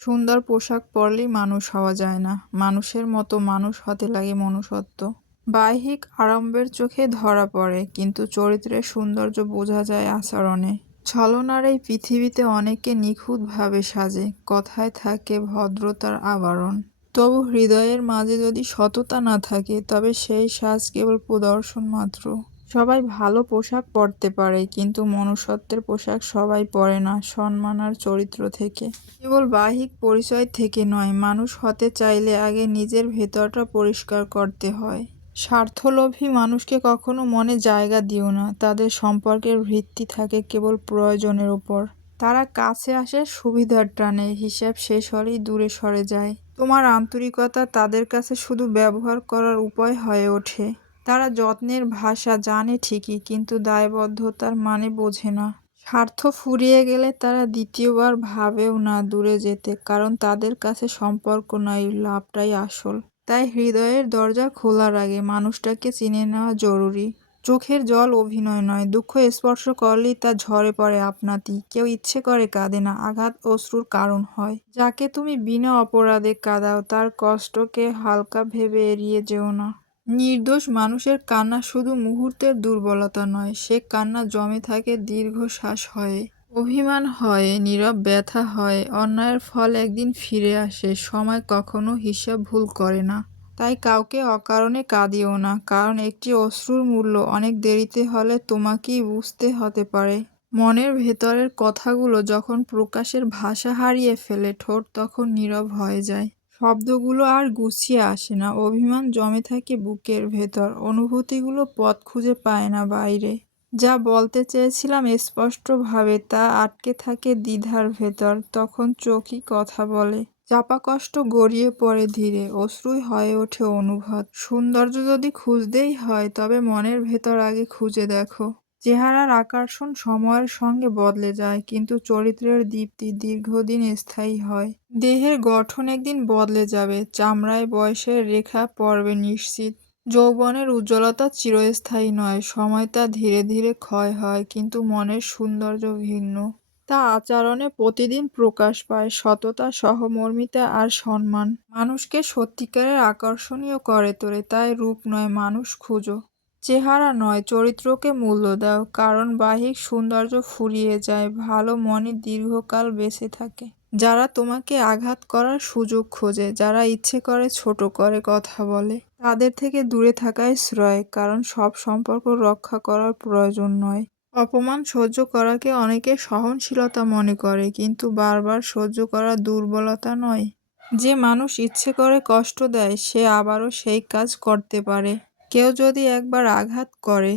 সুন্দর পোশাক পরলেই মানুষ হওয়া যায় না, মানুষের মতো মানুষ হতে লাগে মনুষ্যত্ব। বাহ্যিক আড়ম্বর চোখে ধরা পড়ে, কিন্তু চরিত্রের সৌন্দর্য বোঝা যায় আচরণে। ছলনার এই পৃথিবীতে অনেকে নিখুঁতভাবে সাজে, কথায় থাকে ভদ্রতার আবরণ। তবু হৃদয়ের মাঝে যদি সততা না থাকে, তবে সেই সাজ কেবল প্রদর্শন মাত্র। সবাই ভালো পোশাক পরতে পারে, কিন্তু মনুষ্যত্বের পোশাক সবাই পরে না, সম্মান আর চরিত্র থেকে। কেবল বাহ্যিক পরিচয় থেকে নয়, মানুষ হতে চাইলে আগে নিজের ভেতরটা পরিষ্কার করতে হয়। স্বার্থলোভী মানুষকে কখনো মনে জায়গা দিও না, তাদের সম্পর্কের ভিত্তি থাকে কেবল প্রয়োজনের উপর। তারা কাছে আসে সুবিধার টানে, হিসাব শেষ হলেই দূরে সরে যায়। তোমার আন্তরিকতা তাদের কাছে শুধু ব্যবহার করার উপায় হয়ে ওঠে। তারা যত্নের ভাষা জানে ঠিকই, কিন্তু দায়বদ্ধতার মানে বোঝে না। স্বার্থ ফুরিয়ে গেলে তারা দ্বিতীয়বার ভাবেও না দূরে যেতে, কারণ তাদের কাছে সম্পর্ক নয়, লাভটাই আসল। তাই হৃদয়ের দরজা খোলার আগে মানুষটাকে চিনে নেওয়া জরুরি। চোখের জল অভিনয় নয়, দুঃখ স্পর্শ করলেই তা ঝরে পড়ে আপনাতেই। কেউ ইচ্ছে করে কাঁদে না, আঘাত অশ্রুর কারণ হয়। যাকে তুমি বিনা অপরাধে কাঁদাও, তার কষ্টকে হালকা ভেবে এড়িয়ে যেও না। নির্দোষ মানুষের কান্না শুধু মুহূর্তের দুর্বলতা নয়, সে কান্না জমে থাকে দীর্ঘশ্বাস হয়ে। অভিমান হয়, নীরব ব্যথা হয়, অন্যায়ের ফল একদিন ফিরে আসে। সময় কখনো হিসাব ভুল করে না। তাই কাউকে অকারণে কাঁদিও না, কারণ একটি অশ্রুর মূল্য অনেক দেরিতে হলে তোমাকেই বুঝতে হতে পারে। মনের ভেতরের কথাগুলো যখন প্রকাশের ভাষা হারিয়ে ফেলে ঠোঁট, তখন নীরব হয়ে যায়। শব্দগুলো আর গুছিয়ে আসে না, অভিমান জমে থাকে বুকের ভেতর, অনুভূতিগুলো পথ খুঁজে পায় না বাইরে। যা বলতে চেয়েছিলাম স্পষ্টভাবে, তা আটকে থাকে দ্বিধার ভেতর, তখন চোখই কথা বলে। চাপা কষ্ট গড়িয়ে পড়ে ধীরে, অশ্রুই হয়ে ওঠে অনুভব। সৌন্দর্য যদি খুঁজতেই হয়, তবে মনের ভেতর আগে খুঁজে দেখো। চেহারার আকর্ষণ সময়ের সঙ্গে বদলে যায়, কিন্তু চরিত্রের দীপ্তি দীর্ঘদিন স্থায়ী হয়। দেহের গঠন একদিন বদলে যাবে, চামড়ায় বয়সের রেখা পড়বে নিশ্চিত। যৌবনের উজ্জ্বলতা চিরস্থায়ী নয়, সময় তা ধীরে ধীরে ক্ষয় হয়, কিন্তু মনের সৌন্দর্য ভিন্ন। তা আচরণে প্রতিদিন প্রকাশ পায়, সততা, সহমর্মিতা আর সম্মান মানুষকে সত্যিকারের আকর্ষণীয় করে তোলে। তাই রূপ নয়, মানুষ খুঁজো। চেহারা নয়, চরিত্রকে মূল্য দাও, কারণ বাহ্যিক সৌন্দর্য ফুরিয়ে যায়, ভালো মনই দীর্ঘকাল বেঁচে থাকে। যারা তোমাকে আঘাত করার সুযোগ খোঁজে, যারা ইচ্ছে করে ছোট করে কথা বলে, তাদের থেকে দূরে থাকাই শ্রেয়, কারণ সব সম্পর্ক রক্ষা করার প্রয়োজন নয়। অপমান সহ্য করাকে অনেকে সহনশীলতা মনে করে, কিন্তু বারবার সহ্য করা দুর্বলতা নয়। যে মানুষ ইচ্ছে করে কষ্ট দেয়, সে আবারও সেই কাজ করতে পারে। কেউ যদি একবার আঘাত করে,